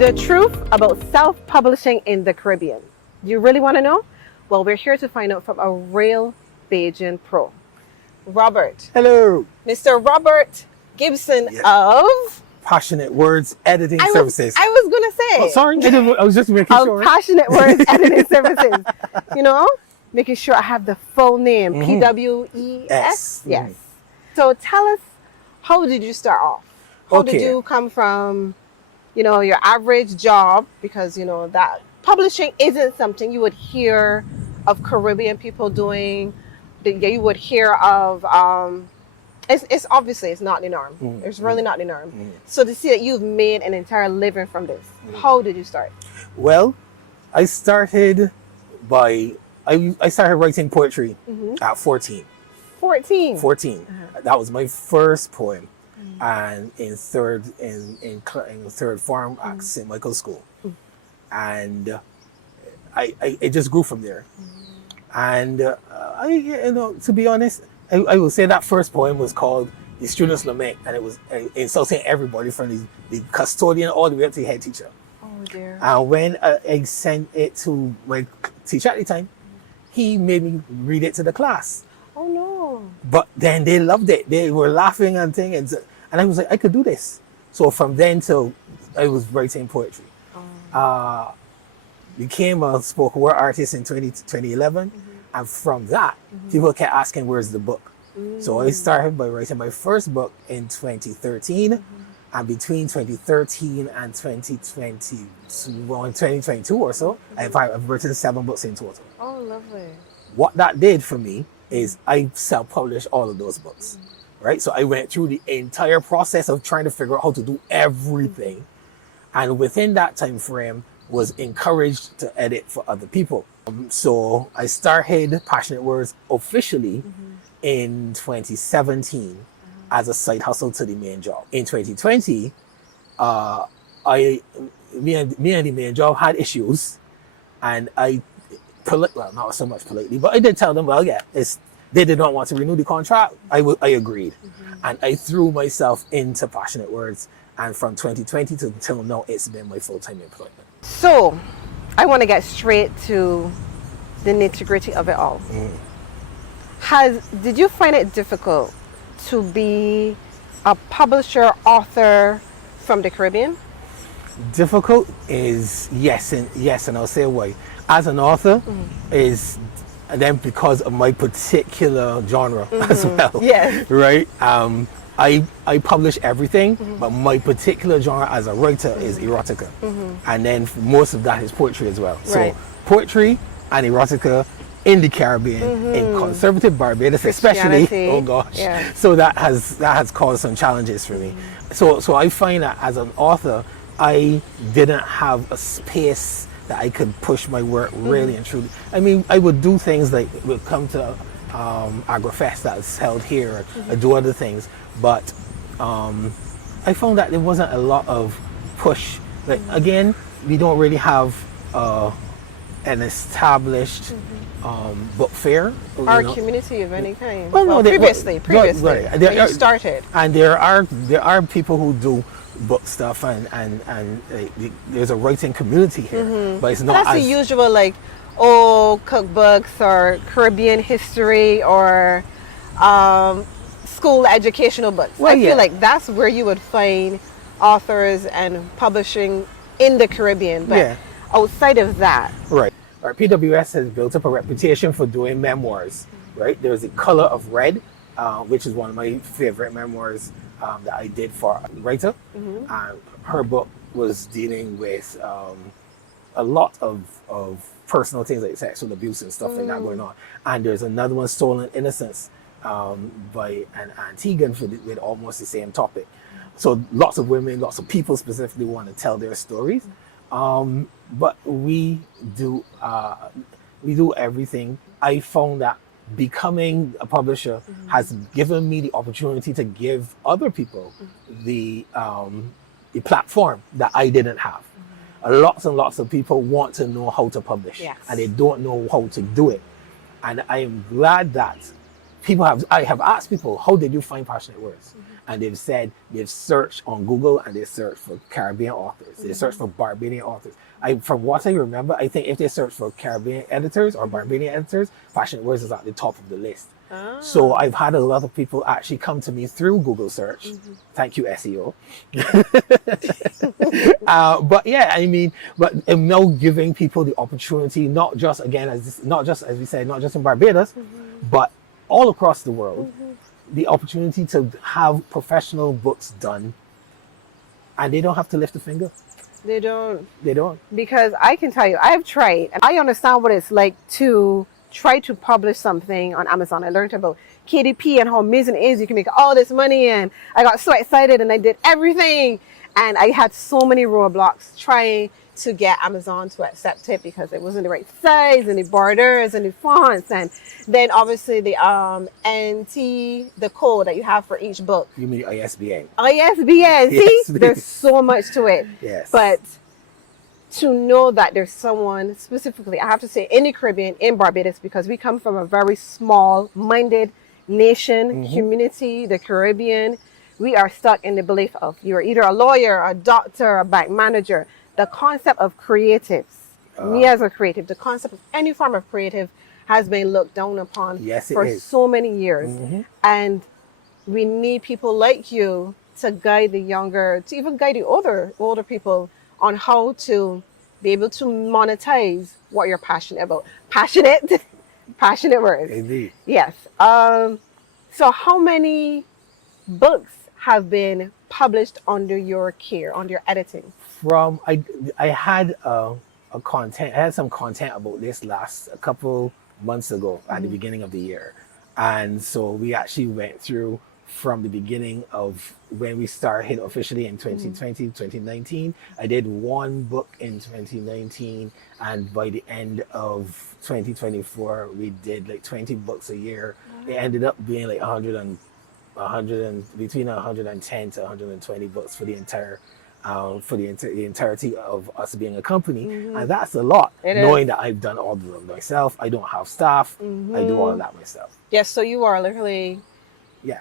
The truth about self-publishing in the Caribbean. Do you really want to know? Well, we're here to find out from a real Bajan pro. Robert. Hello. Mr. Robert Gibson of Passionate Words Editing Services. I was going to say. Oh, sorry. I was just making sure. Passionate Words Editing Services. You know, making sure I have the full name. PWES? Yes. So tell us, how did you start off? How did you come from, you know, your average job? Because, you know, that publishing isn't something you would hear of Caribbean people doing. You would hear of, it's obviously, it's not the norm. It's really not the norm. So to see that you've made an entire living from this, how did you start? Well, I started by, I started writing poetry at 14. 14? 14. That was my first poem. And in third form at St. Michael's School. And it just grew from there. And to be honest, I will say that first poem was called The Student's Lament, and it was insulting everybody from the custodian all the way up to the head teacher. Oh dear. And when I sent it to my teacher at the time, he made me read it to the class. Oh no. But then they loved it. They were laughing and things, and I was like, I could do this. So from then till I was writing poetry. Became a spoken word artist in 2011, and from that, people kept asking, where's the book? So I started by writing my first book in 2013, and between 2013 and 2022 or so, I've written 7 books in total. Oh, lovely. What that did for me is I self-published all of those books, right? So I went through the entire process of trying to figure out how to do everything, and within that time frame, was encouraged to edit for other people. So I started Passionate Words officially in 2017 as a side hustle to the main job. In 2020, me and the main job had issues, and not so much politely, but I did tell them, well, yeah, they did not want to renew the contract. I agreed, and I threw myself into Passionate Words, and from 2020 till now, it's been my full-time employment. So, I want to get straight to the nitty-gritty of it all. Did you find it difficult to be a publisher, author from the Caribbean? Difficult is yes, and I'll say why. As an author, is then because of my particular genre as well. Yes. Right? I publish everything, but my particular genre as a writer is erotica. And then most of that is poetry as well. So poetry and erotica in the Caribbean, in conservative Barbados especially, oh gosh. Yeah. So that has caused some challenges for me. So I find that as an author, I didn't have a space that I could push my work really and truly. I mean, I would do things like, would come to AgriFest that's held here, I do other things, but I found that there wasn't a lot of push. Like again, we don't really have an established book fair or community of any kind. Well, no, previously, when you started. And there are people who do book stuff, and there's a writing community here, but it's not. That's the usual, like, cookbooks or Caribbean history or school educational books. Well, I feel like that's where you would find authors and publishing in the Caribbean, but outside of that. Right. Our PWS has built up a reputation for doing memoirs, right? There's The Color of Red, which is one of my favorite memoirs that I did for a writer. Her book was dealing with a lot of personal things like sexual abuse and stuff like that going on. And there's another one, Stolen Innocence, by an Antiguan with almost the same topic. So lots of women, lots of people specifically want to tell their stories. But we do everything. I found that becoming a publisher has given me the opportunity to give other people the platform that I didn't have. Lots and lots of people want to know how to publish, and they don't know how to do it. And I am glad that I have asked people, how did you find Passionate Words? and they've searched on Google and they searched for Caribbean authors. They searched for Barbadian authors. From what I remember, I think if they search for Caribbean editors or Barbadian editors, Passionate Words is at the top of the list. So I've had a lot of people actually come to me through Google search. Thank you, SEO. But yeah, I mean, but I'm now giving people the opportunity, not just as we said, not just in Barbados, but all across the world, the opportunity to have professional books done, and they don't have to lift a finger. They don't. Because I can tell you, I've tried, and I understand what it's like to try to publish something on Amazon. I learned about KDP and how amazing it is. You can make all this money, and I got so excited and I did everything. And I had so many roadblocks trying to get Amazon to accept it because it wasn't the right size and the borders and the fonts. And then obviously the the code that you have for each book. You mean ISBN? ISBN. See, there's so much to it. Yes. But to know that there's someone specifically, I have to say, in the Caribbean, in Barbados, because we come from a very small-minded nation, community, the Caribbean, we are stuck in the belief of you're either a lawyer, a doctor, a bank manager. The concept of creatives, me as a creative, the concept of any form of creative has been looked down upon for so many years. And we need people like you to guide the younger, to even guide the older people on how to be able to monetize what you're passionate about. Passionate words. Indeed. Yes. So how many books have been published under your care, under your editing? I had some content about this a couple months ago at the beginning of the year. And so we actually went through from the beginning of when we started officially in 2020, 2019. I did one book in 2019, and by the end of 2024, we did like 20 books a year. It ended up being like between 110 to 120 books for the entirety of us being a company. And that's a lot. Knowing that I've done all of them myself, I don't have staff, I do all of that myself. Yes, so you are literally,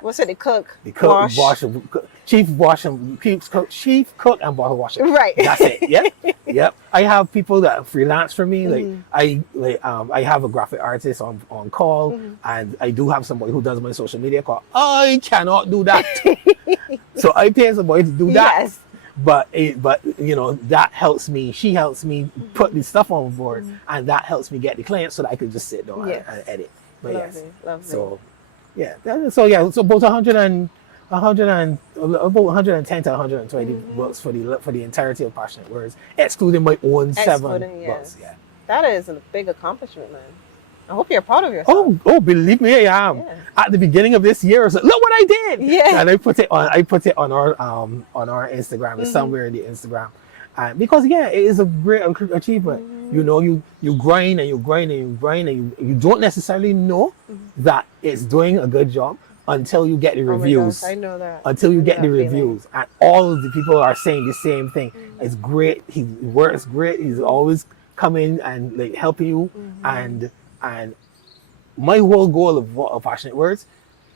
what's it, the cook, chief cook and bottle washer. Right. That's it. Yep. I have people that freelance for me. I have a graphic artist on call, and I do have somebody who does my social media call. I cannot do that. So I pay somebody to do that. Yes. But you know, that helps me. She helps me put the stuff on board, and that helps me get the clients so that I can just sit down and edit. But Lovely. So so about 110 to 120 books for the entirety of Passionate Words, excluding my own 7 books. Yeah. That is a big accomplishment, man. I hope you're proud of yourself. Oh, believe me, I am. Yeah. At the beginning of this year, I was like, look what I did. Yeah. And I put it on our Instagram. It's somewhere in the Instagram. Because it is a great achievement. You know, you grind and you grind and you grind and you don't necessarily know that it's doing a good job until you get the reviews. I know that. Until you get the reviews. And all of the people are saying the same thing. It's great. He works great. He's always coming and like helping you. And my whole goal of Passionate Words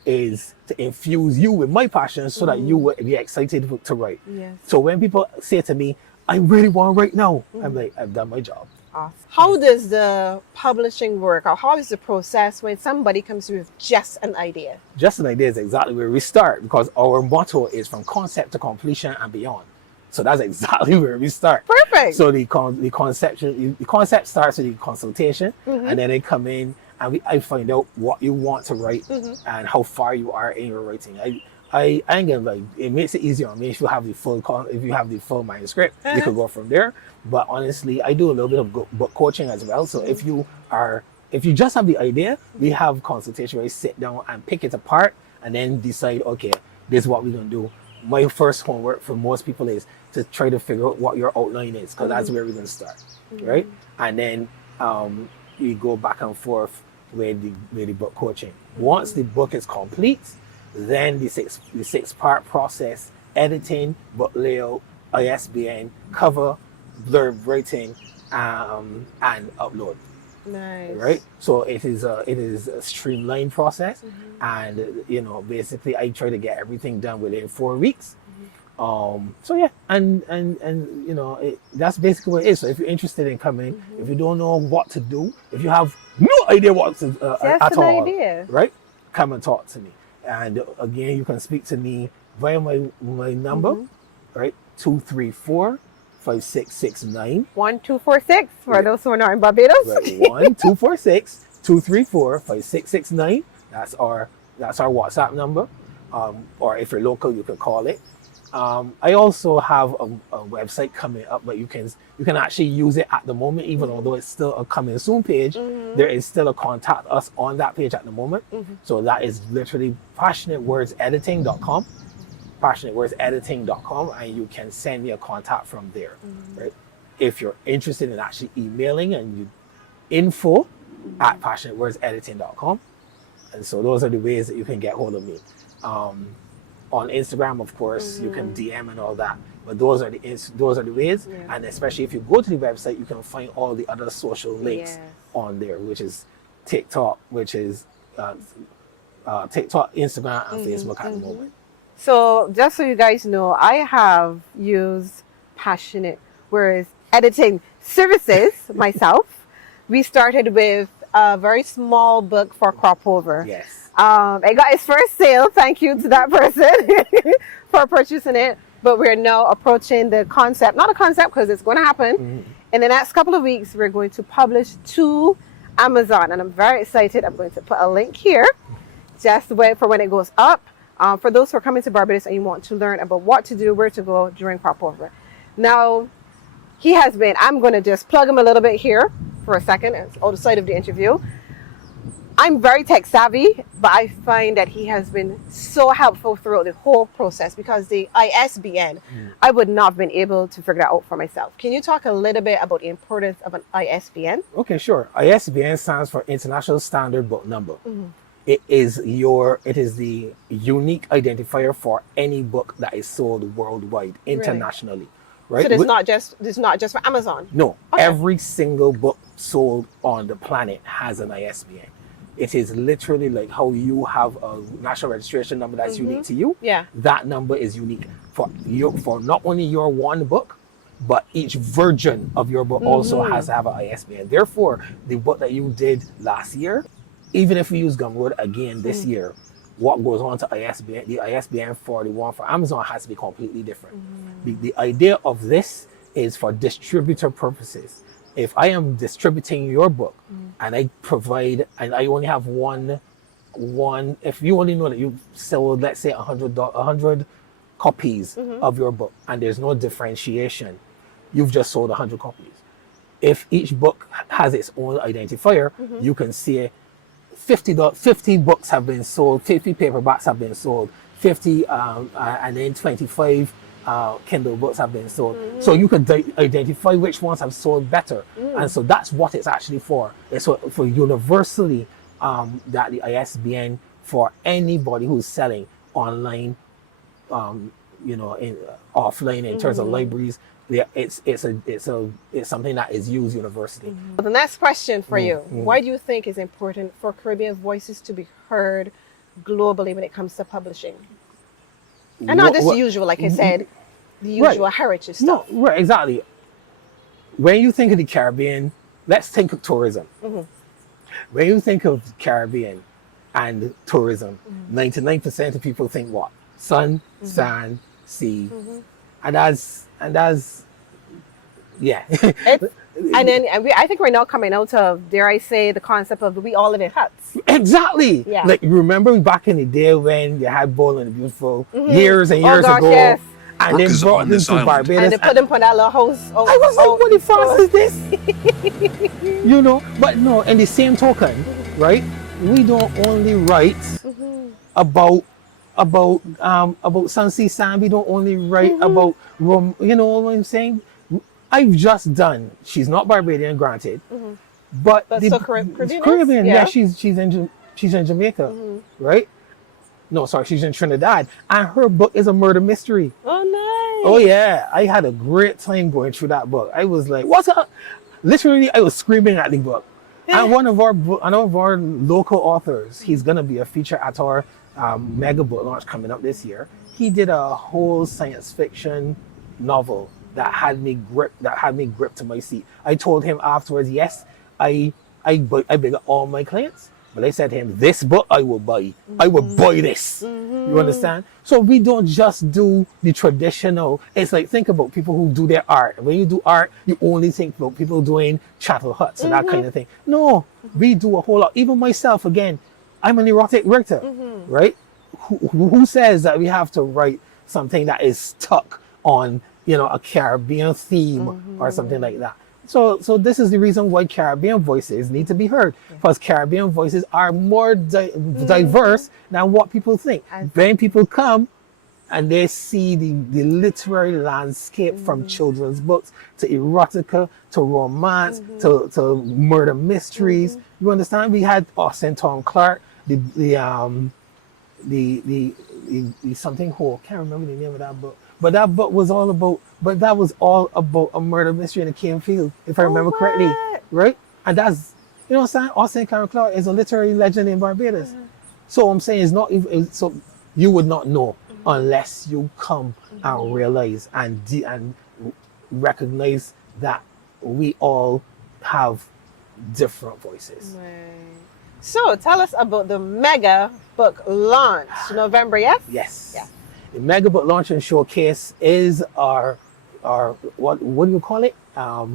is to infuse you with my passion so that you will be excited to write. Yes. So when people say to me, I really want to write now, I'm like, I've done my job. Awesome. How does the publishing work, or how is the process when somebody comes with just an idea? Just an idea is exactly where we start, because our motto is from concept to completion and beyond. So that's exactly where we start. Perfect. So the concept starts with the consultation, and then they come in and I find out what you want to write and how far you are in your writing. I ain't gonna like, it makes it easier on me if you have the full manuscript. You could go from there. But honestly, I do a little bit of book coaching as well. So if you just have the idea, we have consultation where you sit down and pick it apart and then decide, okay, this is what we're gonna do. My first homework for most people is to try to figure out what your outline is, because that's where we're going to start, right? And then we go back and forth with the book coaching. Once the book is complete, then the six-part process: editing, book layout, ISBN, cover, blurb writing, and upload. Nice. Right? So it is a streamlined process, and basically I try to get everything done within 4 weeks. So yeah, and that's basically what it is. So if you're interested in coming, if you don't know what to do, if you have no idea what to at all, idea. right? Come and talk to me. And again, you can speak to me via my number, right? 234-5669. 1246 for those who are not in Barbados. Right. 1-246-234-5669. That's our WhatsApp number. Or if you're local, you can call it. I also have a website coming up, but you can actually use it at the moment, even although it's still a coming soon page. There is still a contact us on that page at the moment. So that is literally passionatewordsedIting.com, passionatewordsedIting.com, and you can send me a contact from there. Right? If you're interested in actually emailing, and info@passionatewordsedIting.com. And so those are the ways that you can get hold of me. On Instagram, of course, you can DM and all that. But those are the ways. Yeah. And especially if you go to the website, you can find all the other social links on there, which is TikTok, which is TikTok, Instagram, and Facebook at the moment. So just so you guys know, I have used Passionate Words Editing Services myself. We started with a very small book for crop over. Yes. It got its first sale. Thank you to that person for purchasing it. But we're now approaching the concept, not a concept because it's going to happen. In the next couple of weeks, we're going to publish to Amazon. And I'm very excited. I'm going to put a link here just wait for when it goes up. For those who are coming to Barbados and you want to learn about what to do, where to go during crop over. Now, I'm going to just plug him a little bit here for a second. It's on the side of the interview. I'm very tech savvy, but I find that he has been so helpful throughout the whole process, because the ISBN, I would not have been able to figure that out for myself. Can you talk a little bit about the importance of an ISBN? Okay, sure. ISBN stands for International Standard Book Number. It is the unique identifier for any book that is sold worldwide, internationally. Right? So it's not just for Amazon? No. Okay. Every single book sold on the planet has an ISBN. It is literally like how you have a national registration number that's unique to you. Yeah. That number is unique for not only your one book, but each version of your book also has to have an ISBN. Therefore, the book that you did last year, even if we use Gumroad again this year, what goes on to ISBN, the ISBN for the one for Amazon has to be completely different. The idea of this is for distributor purposes. If I am distributing your book and I only have one, if you only know that you sold, let's say 100 copies of your book, and there's no differentiation, you've just sold 100 copies. If each book has its own identifier, you can see 50 books have been sold, 50 paperbacks have been sold, 50 and then 25 Kindle books have been sold. So you can identify which ones have sold better. And so that's what it's actually for. It's for universally that the ISBN for anybody who's selling online, offline in terms of libraries. Yeah, it's something that is used universally. The next question for you: why do you think it's important for Caribbean voices to be heard globally when it comes to publishing? And not just usual, like I said, the usual heritage stuff. No, right, exactly. When you think of the Caribbean, let's think of tourism. When you think of the Caribbean and tourism, 99% of people think what? Sun, sand, sea, and that's yeah. I think we're now coming out of, dare I say, the concept of we all live in huts. Exactly. Yeah. Like, remember back in the day when you had Bold and the Beautiful years and years ago, yes. and then brought them to Barbados, and they put them on that little house. I was like, what the fuck is this? But no. In the same token, right? We don't only write about Sunsea Sand. We don't only write about you know what I'm saying? I've just done. She's not Barbadian, granted, but so Caribbean. Caribbean. Yeah, she's in Jamaica, right? No, sorry, she's in Trinidad, and her book is a murder mystery. Oh, nice. Oh yeah, I had a great time going through that book. I was like, "What's up?" Literally, I was screaming at the book. And one of our local authors, he's going to be a feature at our mega book launch coming up this year. He did a whole science fiction novel that had me gripped to my seat. I told him afterwards, yes, I beg all my clients, but I said to him, this book I will buy. I will buy this. You understand? So we don't just do the traditional. It's like, think about people who do their art. When you do art, you only think about people doing chattel huts and that kind of thing. No, we do a whole lot. Even myself, again, I'm an erotic writer, right? Who says that we have to write something that is stuck on, a Caribbean theme or something like that? So this is the reason why Caribbean voices need to be heard, because Caribbean voices are more diverse than what people think. When people come and they see the literary landscape from children's books to erotica to romance to murder mysteries, you understand? We had Austin Tom Clark, the something whole, can't remember the name of that book. But that book was all about, a murder mystery in the cane field, if I remember correctly, right? And that's, what I'm saying? Austin Clark is a literary legend in Barbados. So I'm saying it's not even, so you would not know unless you come and realize and recognize that we all have different voices. Right. So tell us about the mega book launch, November, yes? Yes. Yeah. The Mega Book Launch and Showcase is our what do you call it?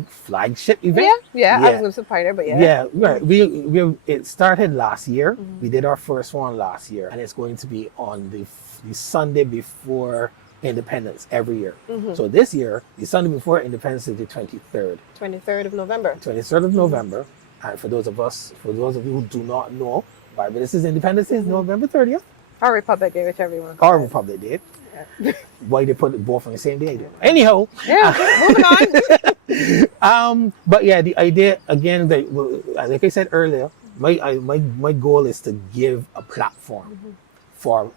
Flagship event. Yeah. I was going to say partner, but yeah. Yeah, right. We it started last year. We did our first one last year, and it's going to be on the Sunday before Independence every year. So this year, the Sunday before Independence is the 23rd. 23rd of November. 23rd of November. And for those of you who do not know, Barbados' Independence is November 30th. Or Republic Day, whichever you want. Or Republic Day. Yeah. Why they put it both on the same day? Anyhow. Yeah, moving on. But yeah, the idea, again, like I said earlier, my goal is to give a platform for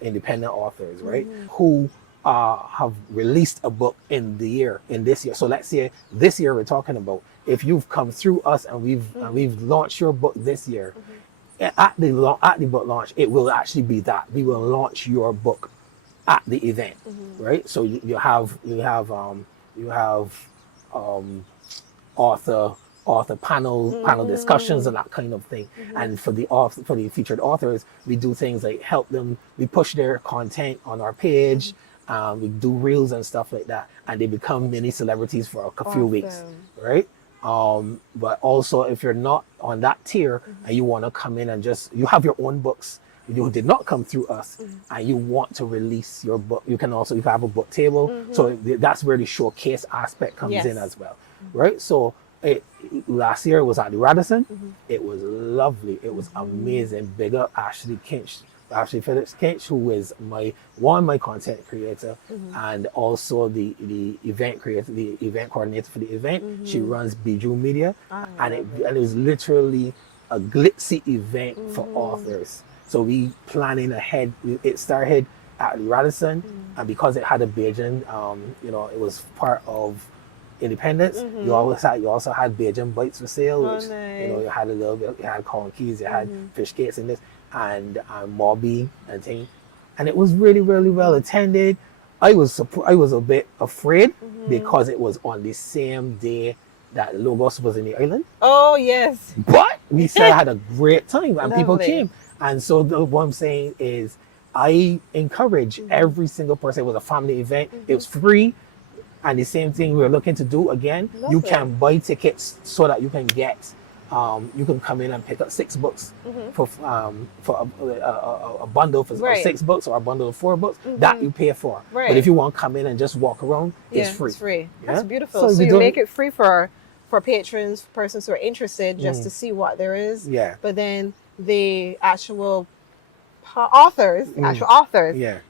independent authors, right? Who have released a book in this year. So let's say this year we're talking about, if you've come through us and we've launched your book this year, at the book launch, it will actually be that we will launch your book at the event, right? So you have author panel discussions and that kind of thing. And for the featured authors, we do things like help them. We push their content on our page. We do reels and stuff like that, and they become mini celebrities for a few weeks, right? But also, if you're not on that tier and you want to come in and you have your own books, you did not come through us, and you want to release your book, you have a book table. So that's where the showcase aspect comes in as well, right? So last year it was at the Radisson. It was lovely. It was amazing. Big up Ashley Phillips Kinch, who is my content creator, and also the event creator, the event coordinator for the event. She runs Bijou Media, and it was literally a glitzy event for authors. So we planning ahead. It started at the Radisson, and because it had a Bajan, it was part of Independence. You also had Bajan bites for sale, which you had a little bit. You had corn keys, you had fish cakes in this, and Mobby and thing, and it was really, really well attended. I was a bit afraid because it was on the same day that Logos was in the island. Oh yes. But we still had a great time, and people came. And so what I'm saying is, I encourage every single person. It was a family event. It was free. And the same thing we're looking to do again. You can buy tickets so that you can get, you can come in and pick up 6 books for a bundle for 6 books or a bundle of 4 books that you pay for. Right. But if you want to come in and just walk around, it's free. It's free. That's beautiful. So you make it free for patrons, persons who are interested, just to see what there is. Yeah. But then the actual authors,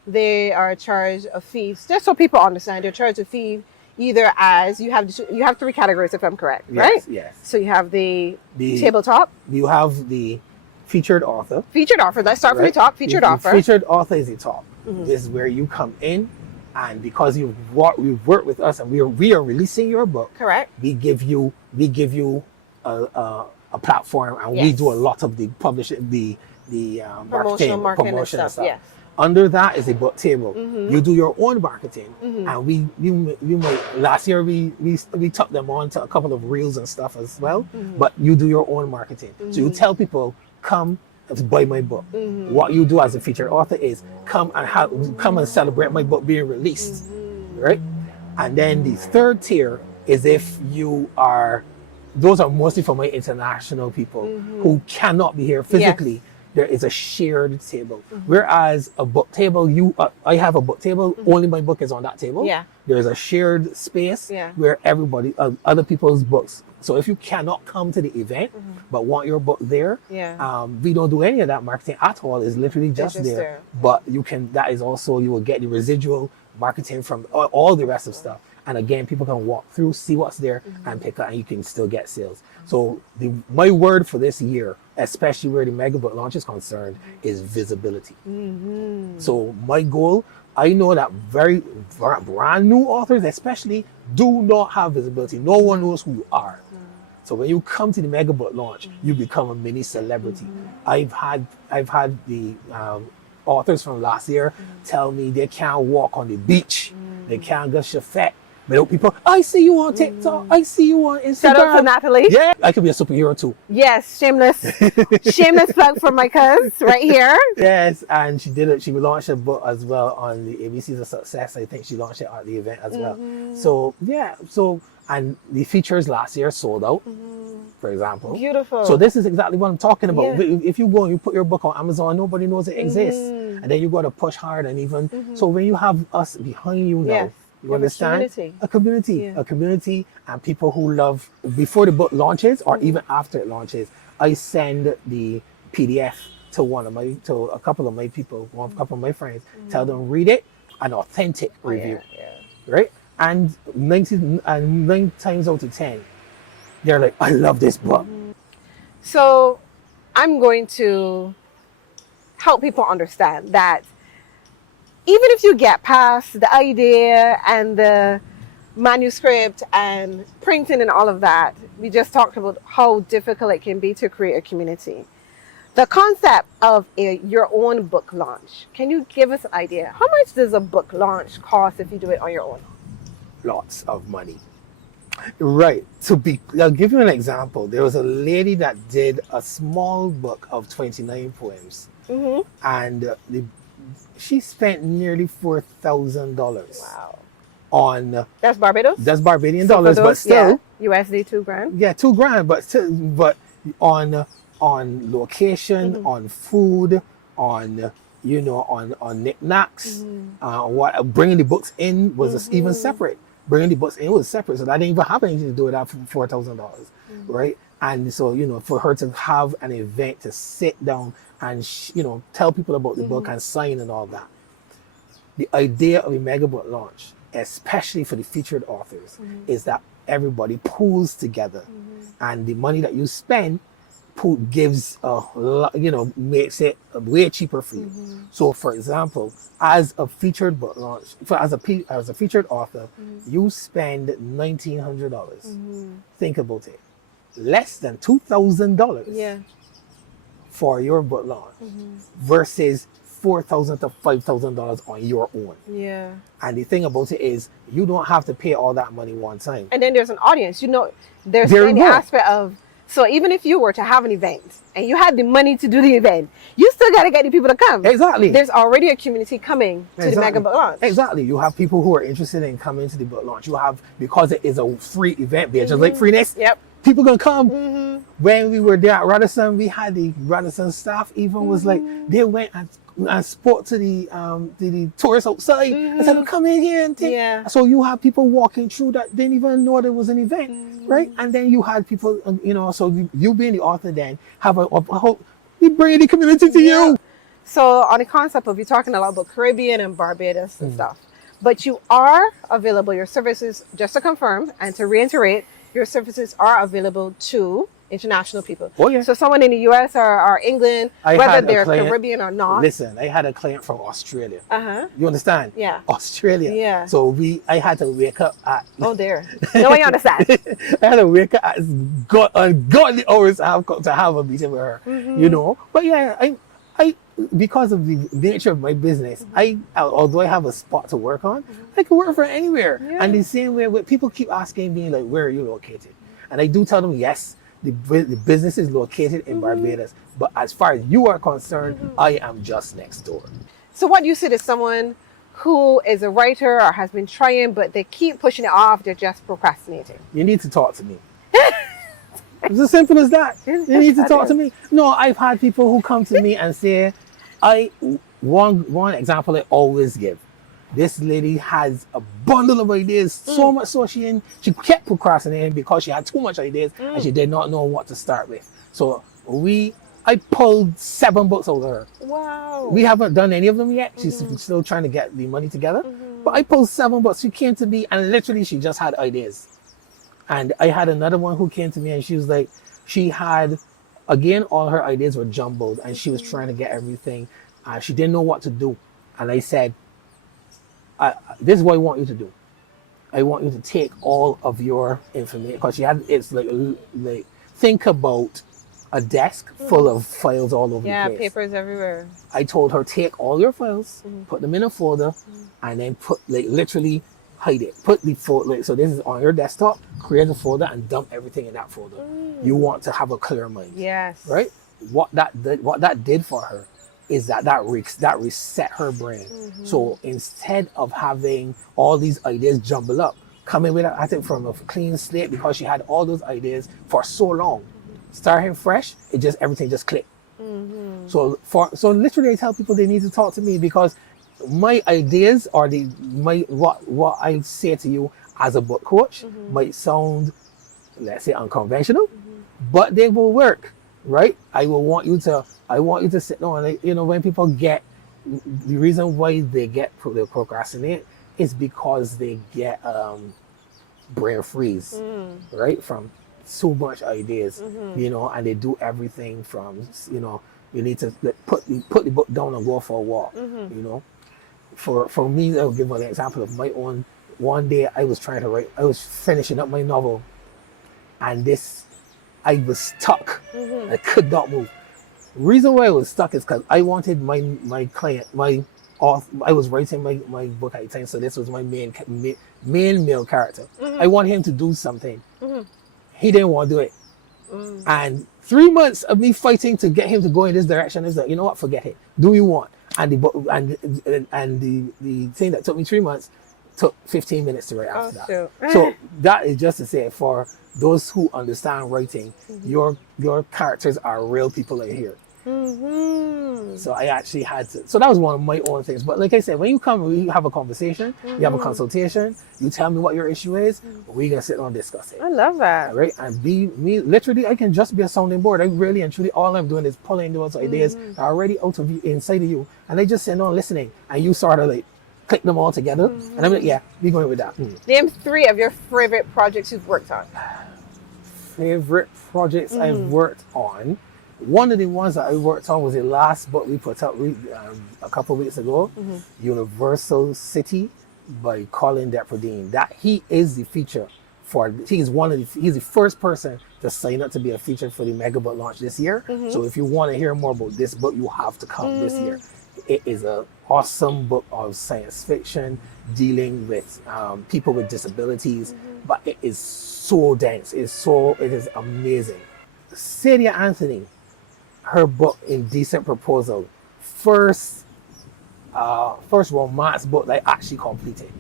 they are charged a fee. Just so people understand, they're charged a fee either as you have 3 categories, if I'm correct, right? Yes. So you have the tabletop. You have the featured author. Featured author. Let's start from the top. Featured author. Featured author is the top. This is where you come in, and because you've worked with us and we are releasing your book. Correct. We give you a a platform, and we do a lot of the publishing, the marketing and stuff. Yes. Under that is a book table. You do your own marketing, and you might, last year we took them on to a couple of reels and stuff as well. But you do your own marketing, so you tell people, come buy my book. What you do as a featured author is come and celebrate my book being released, right? And then the third tier is if you are, those are mostly for my international people who cannot be here physically. Yes. There is a shared table. Whereas a book table, I have a book table, only my book is on that table. Yeah. There's a shared space where everybody, other people's books. So if you cannot come to the event, but want your book there, we don't do any of that marketing at all. It's literally just there. But you can, that is also, you will get the residual marketing from all the rest of stuff. And again, people can walk through, see what's there, and pick up, and you can still get sales. So my word for this year, especially where the mega book launch is concerned, is visibility. So my goal, I know that very brand new authors especially do not have visibility. No one knows who you are. So when you come to the mega book launch, you become a mini celebrity. I've had the authors from last year tell me they can't walk on the beach, they can't go chauffeur. But people, I see you on TikTok, I see you on Instagram. Shout out to Natalie. Yeah, I could be a superhero too. Yes, shameless plug for my cuz right here. Yes, and she did it. She launched a book as well on the ABCs of Success. I think she launched it at the event as well. So yeah, and the features last year sold out, for example. Beautiful. So this is exactly what I'm talking about. Yeah. If you go and you put your book on Amazon, nobody knows it exists. And then you got to push hard, and even, so when you have us behind you now, you understand? A community, and people who love, before the book launches or even after it launches, I send the PDF to a couple of my people, a couple of my friends, tell them read it, an authentic review, right? And 9 times out of 10, they're like, I love this book. So I'm going to help people understand that even if you get past the idea and the manuscript and printing and all of that, we just talked about how difficult it can be to create a community. The concept of your own book launch, can you give us an idea? How much does a book launch cost if you do it on your own? Lots of money. Right. I'll give you an example. There was a lady that did a small book of 29 poems. And she spent nearly $4,000. Wow. On that's Barbados? That's Barbadian dollars, but still USD $2,000. Yeah, $2,000, but still, but on location, on food, on knickknacks, bringing the books in was even separate. Bringing the books in was separate, so that didn't even have anything to do with that for $4,000, right? And so for her to have an event to sit down and tell people about the book and sign and all that. The idea of a mega book launch, especially for the featured authors, is that everybody pools together, and the money that you spend gives makes it way cheaper for you. So, for example, as a featured book launch, as a featured author, you spend $1,900. Think about it, less than $2,000. Yeah. For your book launch versus $4,000 to $5,000 on your own. Yeah. And the thing about it is, you don't have to pay all that money one time. And then there's an audience. There's any aspect of, so even if you were to have an event and you had the money to do the event, you still got to get the people to come. Exactly. There's already a community coming to the mega book launch. Exactly. You have people who are interested in coming to the book launch. You have, because it is a free event, just like freeness. Yep. People gonna come. When we were there at Radisson, we had the Radisson staff even was like, they went and spoke to the tourists outside and said, come in here and take. Yeah. So you have people walking through that didn't even know there was an event, right? And then you had people, so you being the author then have a hope, we bring the community to you. So on the concept of, you're talking a lot about Caribbean and Barbados and stuff, but you are available, your services, just to confirm and to reiterate, your services are available to international people. Oh, yeah. So someone in the US or England, whether they're Caribbean or not. Listen, I had a client from Australia. Uh-huh. You understand? Yeah. Australia. Yeah. So I had to wake up at... Oh, there. No, I understand. I had to wake up at ungodly hours to have a meeting with her, you know? But yeah, I because of the nature of my business, although I have a spot to work on, I can work from anywhere. Yeah. And the same way, people keep asking me, like, where are you located? And I do tell them, yes, the business is located in Barbados. But as far as you are concerned, I am just next door. So what do you say to someone who is a writer or has been trying, but they keep pushing it off, they're just procrastinating? You need to talk to me. It's as simple as that. You need to talk to me. No, I've had people who come to me and say, one example I always give. This lady has a bundle of ideas, so much so she kept procrastinating because she had too much ideas and she did not know what to start with. So I pulled 7 books out of her. Wow. We haven't done any of them yet. She's still trying to get the money together. But I pulled 7 books. She came to me and literally she just had ideas. And I had another one who came to me and she was like, she had, again, all her ideas were jumbled and she was trying to get everything. She didn't know what to do. And I said, this is what I want you to do. I want you to take all of your information, because it's like think about a desk full of files all over the place. Yeah, papers everywhere. I told her, take all your files, put them in a folder, and then literally hide it. Put the folder, so this is on your desktop, create a folder and dump everything in that folder. You want to have a clear mind. Yes. Right? What that did for her is that reset her brain. So instead of having all these ideas jumble up, coming with I think from a clean slate, because she had all those ideas for so long, starting fresh, everything just clicked. So literally I tell people they need to talk to me, because my ideas or what I say to you as a book coach might sound, let's say, unconventional, but they will work, right? I want you to sit down and, when people get, the reason why they procrastinate is because they get brain freeze, right? From so much ideas, and they do everything from, you need to put the book down and go for a walk, For me, I'll give an example of my own. One day I was trying to write, I was finishing up my novel, and I was stuck. I could not move. Reason why I was stuck is because I wanted my client, I was writing my book at the time, so this was my main male character. I want him to do something. He didn't want to do it. And 3 months of me fighting to get him to go in this direction, is like, you know what, forget it. Do what you want. And the thing that took me 3 months took 15 minutes to write after that. So that is just to say, for those who understand writing, your characters are real people out here. So I actually had to, so that was one of my own things. But like I said, when you come, we have a conversation, you have a consultation, you tell me what your issue is, we're going to sit down and discuss it. I love that. Right? And literally, I can just be a sounding board. I really and truly, all I'm doing is pulling those ideas that are already out of you, inside of you. And I just sit down listening, and you sort of click them all together. And I'm like, yeah, we're going with that. Name 3 of your favorite projects you've worked on. Favorite projects I've worked on. One of the ones that I worked on was the last book we put out a couple of weeks ago, Universal City by Colin Depredine. That he is the feature he's the first person to sign up to be a feature for the mega book launch this year. So if you want to hear more about this book, you have to come this year. It is an awesome book of science fiction dealing with people with disabilities, but it is so dense. It is amazing. Celia Anthony, her book Indecent Proposal, first romance book that I actually completed.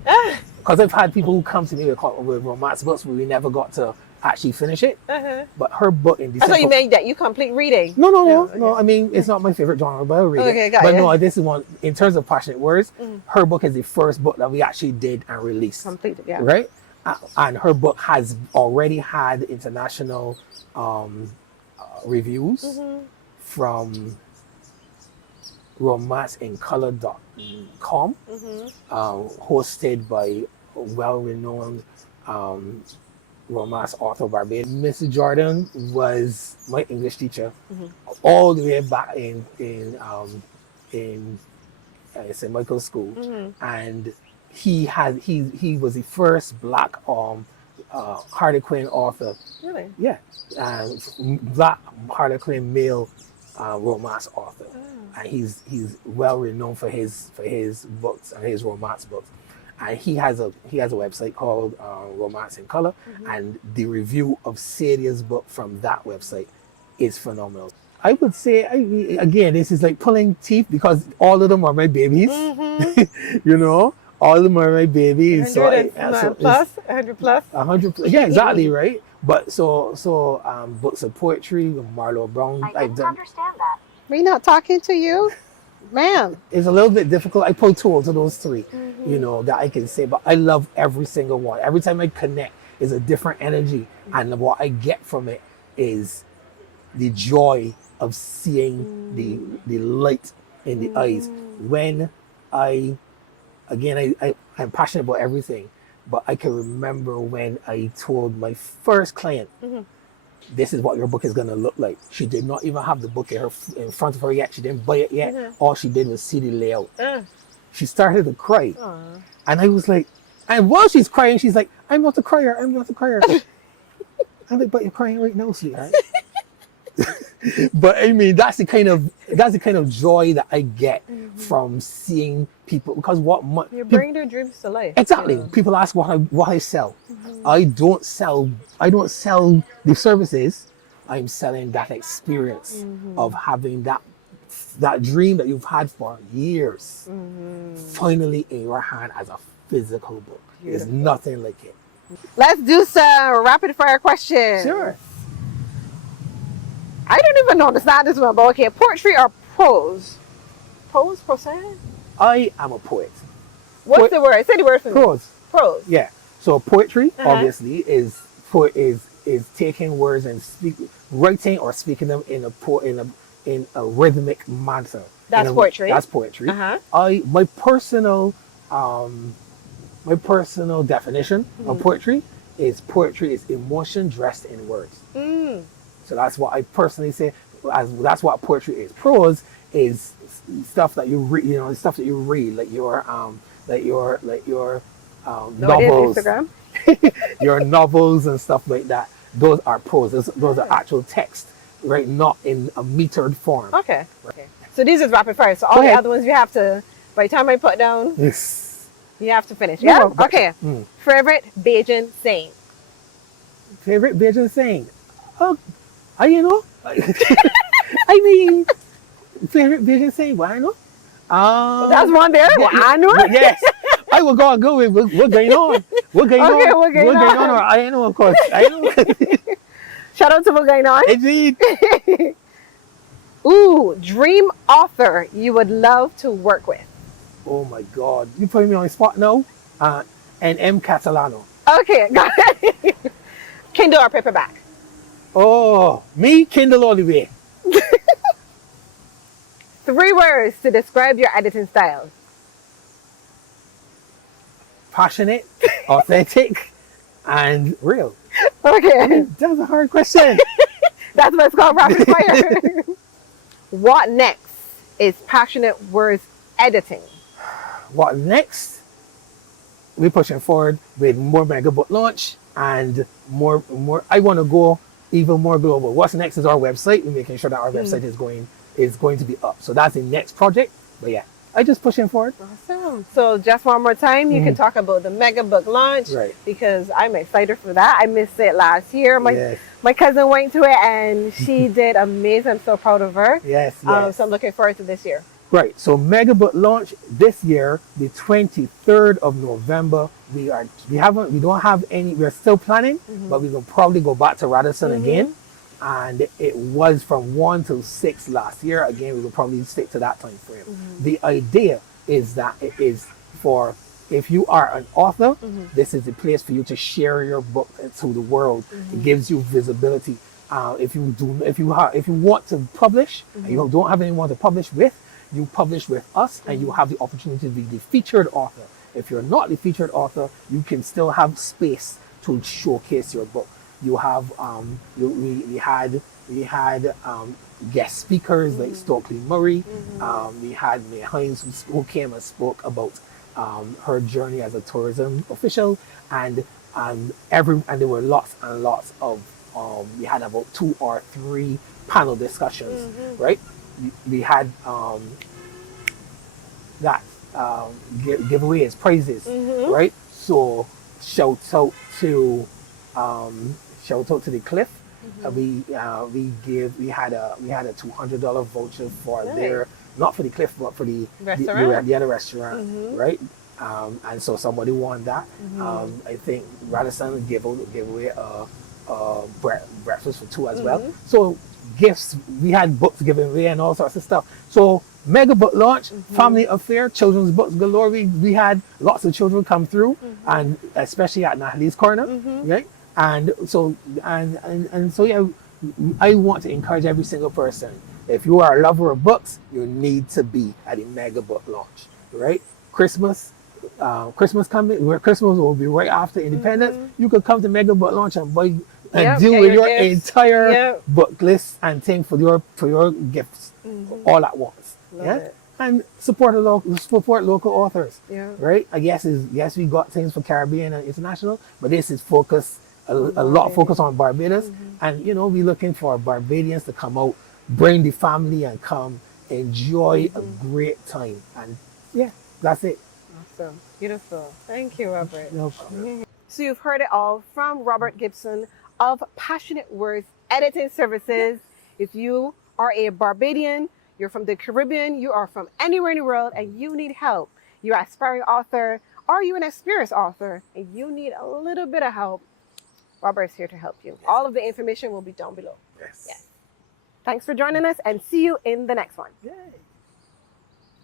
Because I've had people who come to me with romance books where we never got to actually finish it. But her book Indecent I thought you meant that you complete reading. No. I mean, it's not my favorite genre, but I'll read it. But no, this is one, in terms of passionate words, her book is the first book that we actually did and released. Completed, yeah. Right? And her book has already had international reviews from romanceincolor.com, hosted by well-renowned romance author of Barbados. Mrs. Jordan was my English teacher all the way back in St. Michael's School, and he was the first black Harlequin author. Really? Yeah, black Harlequin male romance author, and he's well renowned for his books and his romance books. And he has a website called Romance in Color, and the review of Sadia's book from that website is phenomenal. I would say, again, this is like pulling teeth because all of them are my babies. You know, all of them are my babies. 100 plus. 100 plus. Yeah, exactly, right? But so books of poetry with Marlo Brown. I didn't understand that. We not talking to you? Ma'am. It's a little bit difficult. I put two to those three, you know, that I can say, but I love every single one. Every time I connect is a different energy, and what I get from it is the joy of seeing the light in the eyes. When I'm passionate about everything, but I can remember when I told my first client, this is what your book is going to look like. She did not even have the book in front of her yet. She didn't buy it yet. All she did was see the layout. She started to cry. And I was like, and while she's crying, she's like, I'm not a crier. I'm like, but you're crying right now, sweetheart. But I mean, that's the kind of joy that I get from seeing people, because you're bringing their dreams to life. Exactly. People ask what I sell. I don't sell the services. I'm selling that experience of having that dream that you've had for years finally in your hand as a physical book. There's nothing like it. Let's do some rapid fire questions. Sure. I don't even understand this one, but okay. Poetry or prose? Process? I am a poet. What's the word? Say the word for me. Prose. Prose. Yeah. So poetry, obviously, is taking words and writing or speaking them in a rhythmic manner. That's poetry. That's poetry. My personal definition of poetry is emotion dressed in words. So that's what I personally say. That's what poetry is. Prose is stuff that you read. You know, stuff that you read, like your novels, your novels and stuff like that. Those are prose. Those are actual text, right? Not in a metered form. Okay. So these is rapid fire. So all the other ones you have to. By the time I put down, you have to finish. Yeah. Okay. Favorite Bajan saying. Favorite Bajan saying. Oh. I mean, favorite Bajan saying, why not? That's one there? I know. Yes. I will go with what's going on. What's going on? Or I know, of course. I know. Shout out to what's going on. Indeed. Ooh, dream author you would love to work with. Oh my God. You putting me on the spot now? And M. Catalano. Okay, got it. Kindle or paperback? Oh, me, Kindle all the way. 3 words to describe your editing style. Passionate, authentic, and real. Okay. That's a hard question. That's what it's called, rapid fire. What next is Passionate Words Editing? What next? We're pushing forward with more mega book launch and more. I want to go even more global. What's next is our website. We're making sure that our website is going to be up. So that's the next project. But yeah, I just pushing forward. Awesome. So just one more time, you can talk about the mega book launch, because I'm excited for that. I missed it last year. My cousin went to it and she did amazing. I'm so proud of her. Yes. So I'm looking forward to this year. Right. So mega book launch this year, the 23rd of November. We don't have any. We're still planning, but we're gonna probably go back to Radisson again. And it was from 1 to 6 last year. Again, we will probably stick to that time frame. The idea is that it is for, if you are an author, this is the place for you to share your book to the world. It gives you visibility. If you want to publish and you don't have anyone to publish with, you publish with us and you have the opportunity to be the featured author. If you're not the featured author, you can still have space to showcase your book. You have we had guest speakers like Stokely Murray. We had May Hines who came and spoke about her journey as a tourism official, and there were lots and lots of we had about 2 or 3 panel discussions, right? We had that giveaways, prizes, right? So shout out to the Cliff. We had a $200 voucher for their, not for the Cliff, but for the other restaurant, right? And so somebody won that. I think Radisson gave away a breakfast for 2 as well. So gifts, we had books given away and all sorts of stuff. So mega book launch, family affair, children's books galore. We had lots of children come through, and especially at Natalie's Corner, right? And so yeah, I want to encourage every single person. If you are a lover of books, you need to be at a mega book launch, right? Christmas coming, where Christmas will be right after Independence. You could come to mega book launch and buy and deal with your entire book list and thing for your gifts all at once. And support local authors. Right? I guess we got things for Caribbean and international, but this is a lot of focus on Barbados. And we're looking for Barbadians to come out, bring the family and come enjoy a great time. And that's it. Awesome. Beautiful. Thank you, Robert. No problem. So you've heard it all from Robert Gibson of Passionate Words Editing Services. If you are a Barbadian, you're from the Caribbean, you are from anywhere in the world, and you need help, you're an aspiring author, or you're an experienced author, and you need a little bit of help, Robert is here to help you. All of the information will be down below. Yes. Thanks for joining us, and see you in the next one.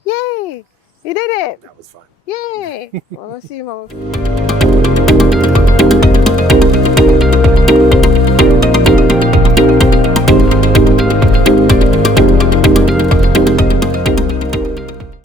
Yay! You did it! That was fun. Yay! Well, we'll see you, Mom.